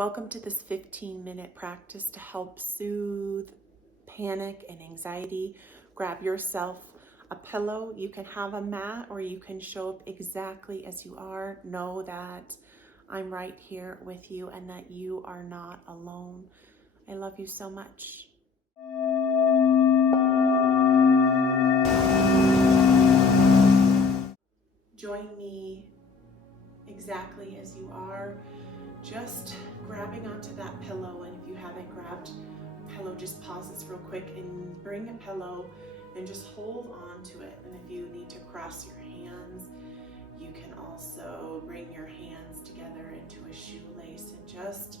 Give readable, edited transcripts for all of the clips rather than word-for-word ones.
Welcome to this 15-minute practice to help soothe panic and anxiety. Grab yourself a pillow. You can have a mat or you can show up exactly as you are. Know that I'm right here with you and that you are not alone. I love you so much. Join me exactly as you are. Just grabbing onto that pillow, and if you haven't grabbed a pillow, just pause this real quick and bring a pillow and just hold on to it. And if you need to cross your hands, you can also bring your hands together into a shoelace and just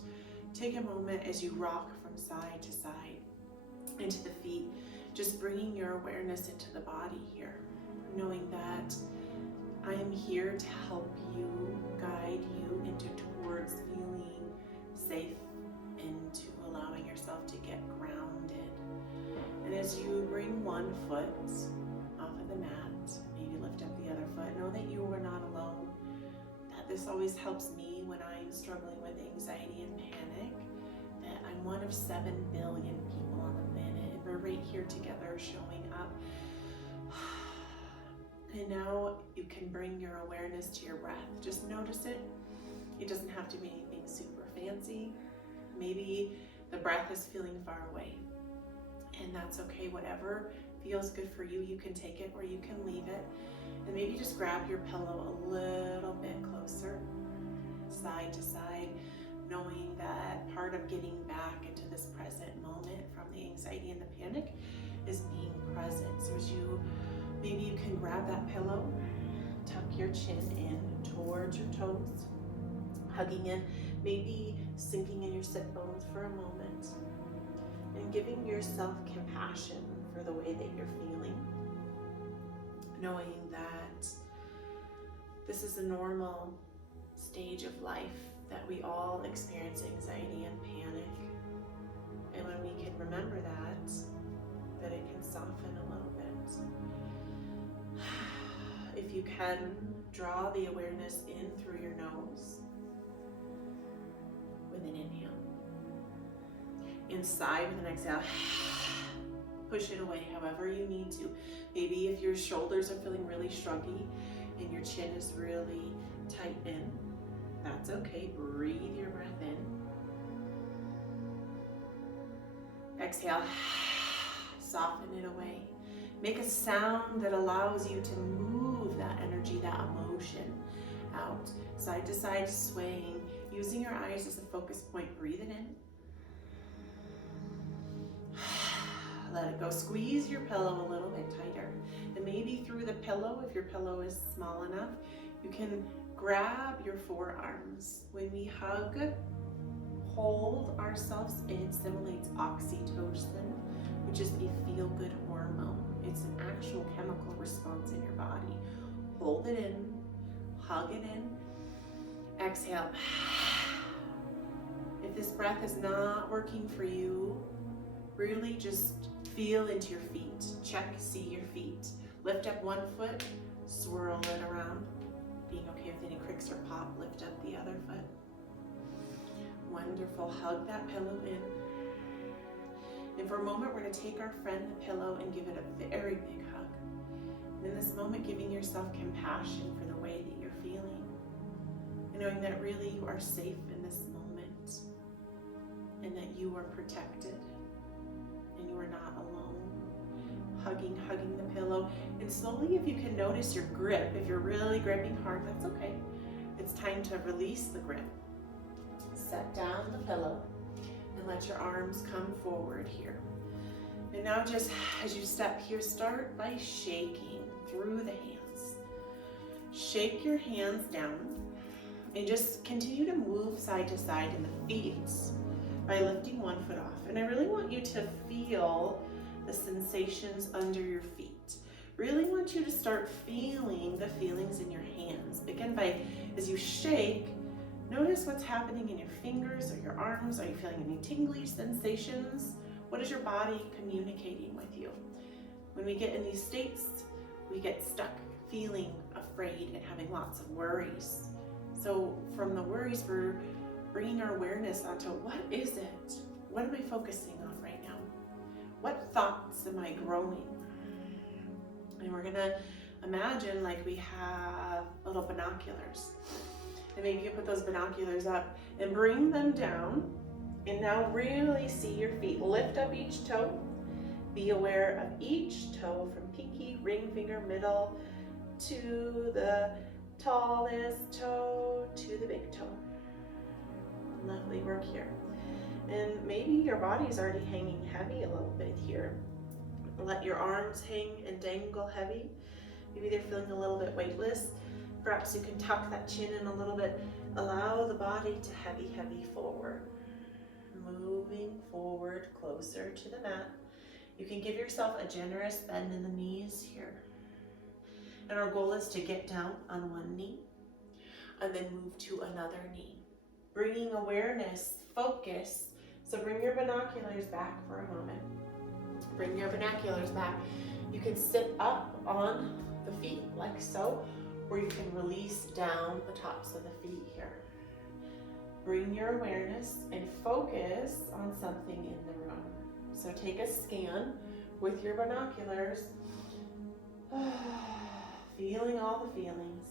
take a moment as you rock from side to side into the feet, just bringing your awareness into the body here, knowing that I am here to help you, guide you towards feeling safe and to allowing yourself to get grounded. And as you bring one foot off of the mat, maybe lift up the other foot, know that you are not alone. That this always helps me when I'm struggling with anxiety and panic, that I'm one of 7 billion people on the planet, and we're right here together showing up. And now you can bring your awareness to your breath. Just notice it. It doesn't have to be anything super fancy. Maybe the breath is feeling far away, and that's okay. Whatever feels good for you, you can take it or you can leave it. And maybe just grab your pillow a little bit closer, side to side, knowing that part of getting back into this present moment from the anxiety and the panic is being present. So as maybe you can grab that pillow, tuck your chin in towards your toes, hugging in, maybe sinking in your sit bones for a moment, and giving yourself compassion for the way that you're feeling, knowing that this is a normal stage of life, that we all experience anxiety and panic. And when we can remember that it can soften a little bit. If you can, draw the awareness in through your nose with an inhale. Inside with an exhale. Push it away however you need to. Maybe if your shoulders are feeling really shruggy and your chin is really tight in, that's okay. Breathe your breath in. Exhale. Soften it away. Make a sound that allows you to move that energy, that emotion out. Side to side, swaying, using your eyes as a focus point. Breathe it in. Let it go. Squeeze your pillow a little bit tighter. And maybe through the pillow, if your pillow is small enough, you can grab your forearms. When we hug, hold ourselves, it stimulates oxytocin, which is a feel-good hormone. It's an actual chemical response in your body. Hold it in, hug it in, exhale. If this breath is not working for you, really just feel into your feet. Check, see your feet. Lift up one foot, swirl it around. Being okay with any creaks or pop, lift up the other foot. Wonderful, hug that pillow in. And for a moment, we're going to take our friend the pillow and give it a very big hug. And in this moment, giving yourself compassion for the way that you're feeling. And knowing that really you are safe in this moment. And that you are protected. And you are not alone. Hugging the pillow. And slowly, if you can notice your grip, if you're really gripping hard, that's okay. It's time to release the grip. Set down the pillow. And let your arms come forward here. And now just as you step here, start by shaking through the hands. Shake your hands down and just continue to move side to side in the feet by lifting one foot off. And I really want you to feel the sensations under your feet. Really want you to start feeling the feelings in your hands. Begin by, as you shake, notice what's happening in your fingers or your arms. Are you feeling any tingly sensations? What is your body communicating with you? When we get in these states, we get stuck feeling afraid and having lots of worries. So from the worries, we're bringing our awareness onto what is it? What am I focusing on right now? What thoughts am I growing? And we're gonna imagine like we have little binoculars. And maybe you put those binoculars up and bring them down. And now really see your feet. Lift up each toe. Be aware of each toe from pinky, ring finger, middle, to the tallest toe, to the big toe. Lovely work here. And maybe your body is already hanging heavy a little bit here. Let your arms hang and dangle heavy. Maybe they're feeling a little bit weightless. Perhaps you can tuck that chin in a little bit. Allow the body to heavy forward. Moving forward closer to the mat. You can give yourself a generous bend in the knees here. And our goal is to get down on one knee and then move to another knee. Bringing awareness, focus. So bring your binoculars back for a moment. Bring your binoculars back. You can sit up on the feet like so, or you can release down the tops of the feet here. Bring your awareness and focus on something in the room. So take a scan with your binoculars, feeling all the feelings,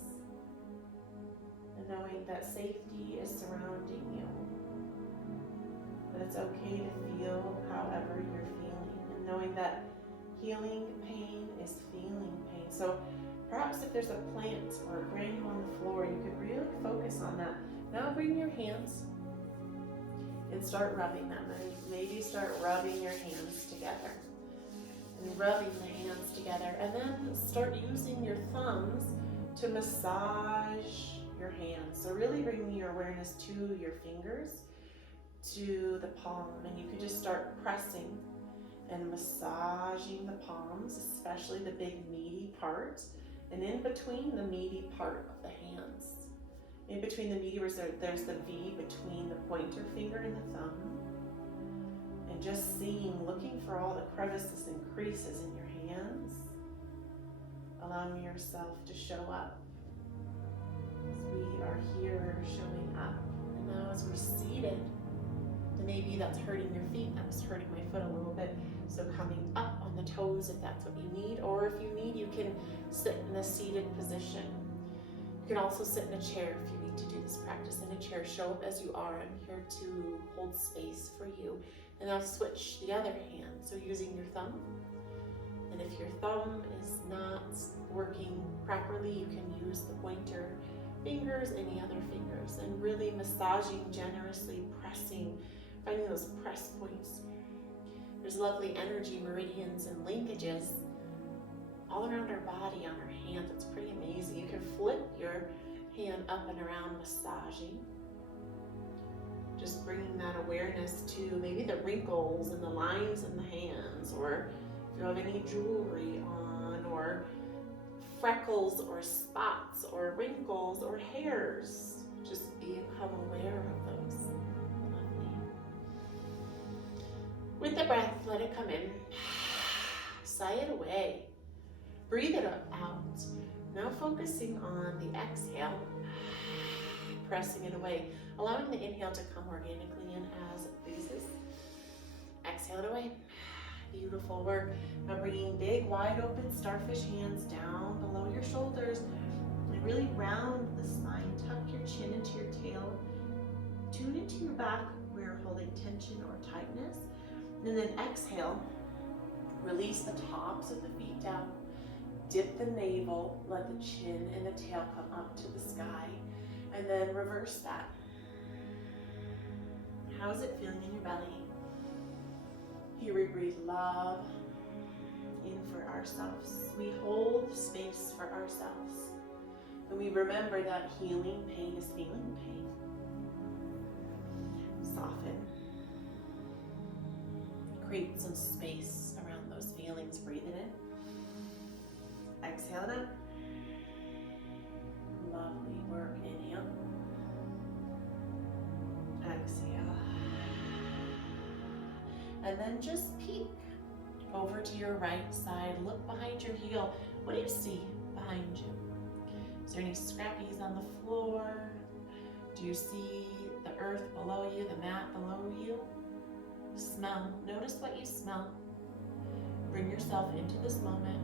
and knowing that safety is surrounding you. That it's okay to feel however you're feeling, and knowing that healing pain is feeling pain. So perhaps if there's a plant or a granule on the floor, you could really focus on that. Now bring your hands and start rubbing them, and maybe start rubbing your hands together. And rubbing the hands together, and then start using your thumbs to massage your hands. So really bringing your awareness to your fingers, to the palm, and you can just start pressing and massaging the palms, especially the big meaty parts, and in between the meaty part of the hands. In between the meaty, there's the V between the pointer finger and the thumb. And just seeing, looking for all the crevices and creases in your hands. Allowing yourself to show up. As we are here showing up. And now as we're seated, and maybe that's hurting your feet, that was hurting my foot a little bit. So coming up on the toes if that's what you need, or if you need, you can sit in a seated position. You can also sit in a chair if you need to do this practice in a chair. Show up as you are. I'm here to hold space for you. And now switch the other hand. So using your thumb. And if your thumb is not working properly, you can use the pointer fingers, any other fingers, and really massaging generously, pressing, finding those press points. There's lovely energy meridians and linkages all around our body, on our hands. It's pretty amazing. You can flip your hand up and around, massaging. Just bringing that awareness to maybe the wrinkles and the lines in the hands, or if you have any jewelry on, or freckles or spots or wrinkles or hairs. Just become aware of those. Lovely. With the breath, let it come in. Sigh it away. Breathe it out. Now focusing on the exhale, pressing it away, allowing the inhale to come organically in as it pleases. Exhale it away. Beautiful work. Now bringing big, wide open starfish hands down below your shoulders and really round the spine. Tuck your chin into your tail. Tune into your back where you're holding tension or tightness. And then exhale. Release the tops of the feet down. Dip the navel, let the chin and the tail come up to the sky, and then reverse that. How's it feeling in your belly? Here we breathe love in for ourselves. We hold space for ourselves. And we remember that healing pain is feeling pain. Soften. Create some space around those feelings. Breathe it in. Exhale it up. Lovely work. Inhale. Exhale. And then just peek over to your right side. Look behind your heel. What do you see behind you? Is there any scrappies on the floor? Do you see the earth below you, the mat below you. Smell. Notice what you smell. Bring yourself into this moment.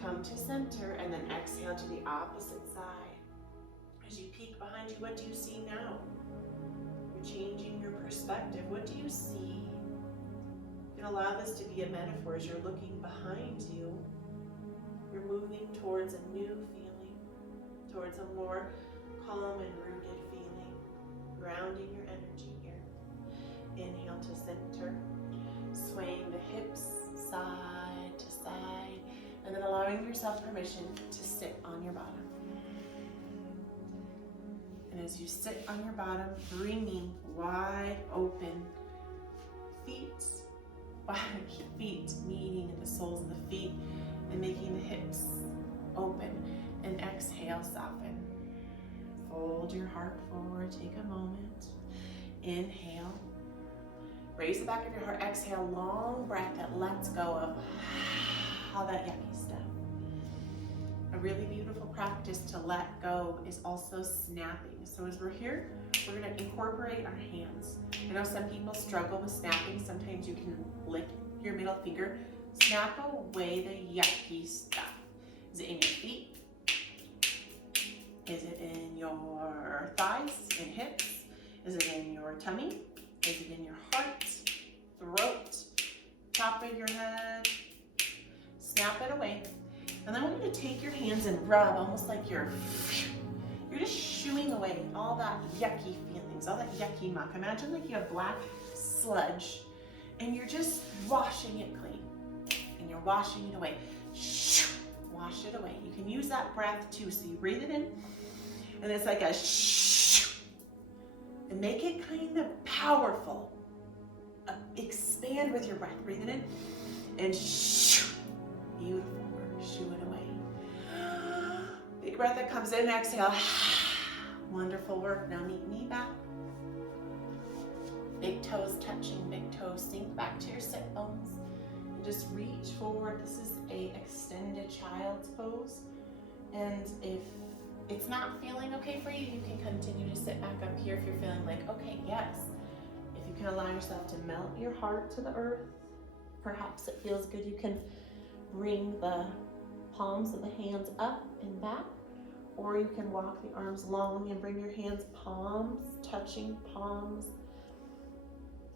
Come to center and then exhale to the opposite side. As you peek behind you, what do you see now? You're changing your perspective. What do you see? You can allow this to be a metaphor as you're looking behind you. You're moving towards a new feeling, towards a more calm and rooted feeling, grounding your energy here. Inhale to center, swaying the hips side to side, and then allowing yourself permission to sit on your bottom. And as you sit on your bottom, bringing wide open feet, meeting the soles of the feet, and making the hips open. And exhale, soften. Fold your heart forward, take a moment. Inhale. Raise the back of your heart. Exhale, long breath that lets go of all that yucky stuff. A really beautiful practice to let go is also snapping. So as we're here, we're going to incorporate our hands. I know some people struggle with snapping. Sometimes you can lick your middle finger. Snap away the yucky stuff. Is it in your feet? Is it in your thighs and hips? Is it in your tummy? Is it in your heart, throat, top of your head? Snap it away. And then I want you to take your hands and rub, almost like you're just shooing away all that yucky feelings, all that yucky muck. Imagine like you have black sludge and you're just washing it clean. And you're washing it away. Wash it away. You can use that breath too. So you breathe it in, and it's like a and make it kind of powerful. Expand with your breath. Breathe it in, and beautiful work. Shoo it away. Big breath that comes in. Exhale. Wonderful work. Now meet me back. Big toes touching. Big toes sink back to your sit bones. Just reach forward. This is a extended child's pose. And if it's not feeling okay for you, you can continue to sit back up here if you're feeling like, okay, yes. If you can allow yourself to melt your heart to the earth, perhaps it feels good. You can bring the palms of the hands up and back, or you can walk the arms long and bring your hands, palms, touching palms,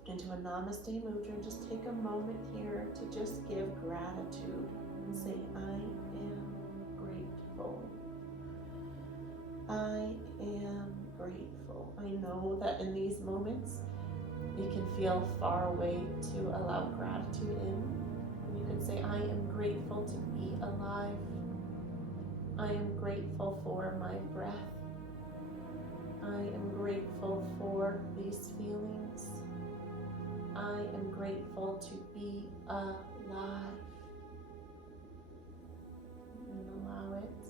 into a namaste mudra. And just take a moment here to just give gratitude and say, I am grateful. I am grateful. I know that in these moments it can feel far away to allow gratitude in. And you can say, I am grateful to be alive. I am grateful for my breath. I am grateful for these feelings. I am grateful to be alive. And allow it.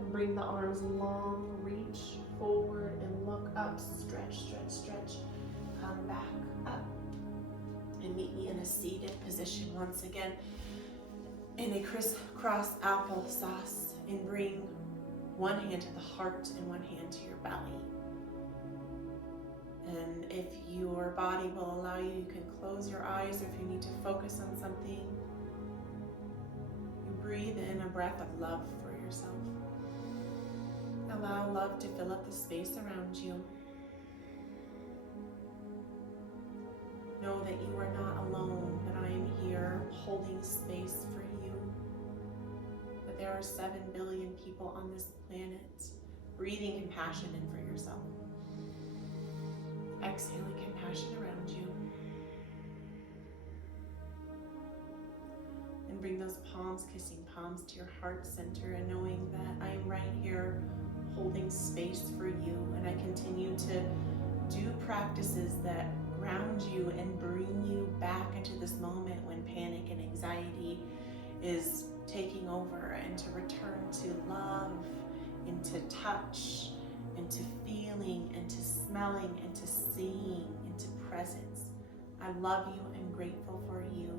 And bring the arms long, reach forward and look up. Stretch, stretch, stretch. Come back up. And meet me in a seated position once again. In a crisscross applesauce. And bring one hand to the heart and one hand to your belly. And if your body will allow you, you can close your eyes, or if you need to focus on something. You breathe in a breath of love for yourself. Allow love to fill up the space around you. Know that you are not alone, that I am here holding space for you. That there are 7 billion people on this planet breathing compassion in for yourself. Exhaling compassion around you. And bring those palms, kissing palms to your heart center, and knowing that I am right here holding space for you. And I continue to do practices that ground you and bring you back into this moment when panic and anxiety is taking over, and to return to love, into touch, into feeling, into smelling, into seeing, into presence. I love you. I'm grateful for you.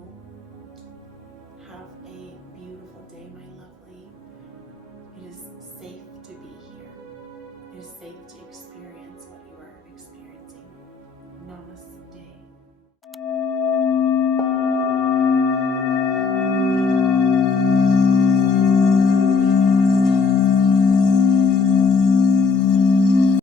Have a beautiful day, my lovely. It is safe to be here. It is safe to experience what you are experiencing. Namaste.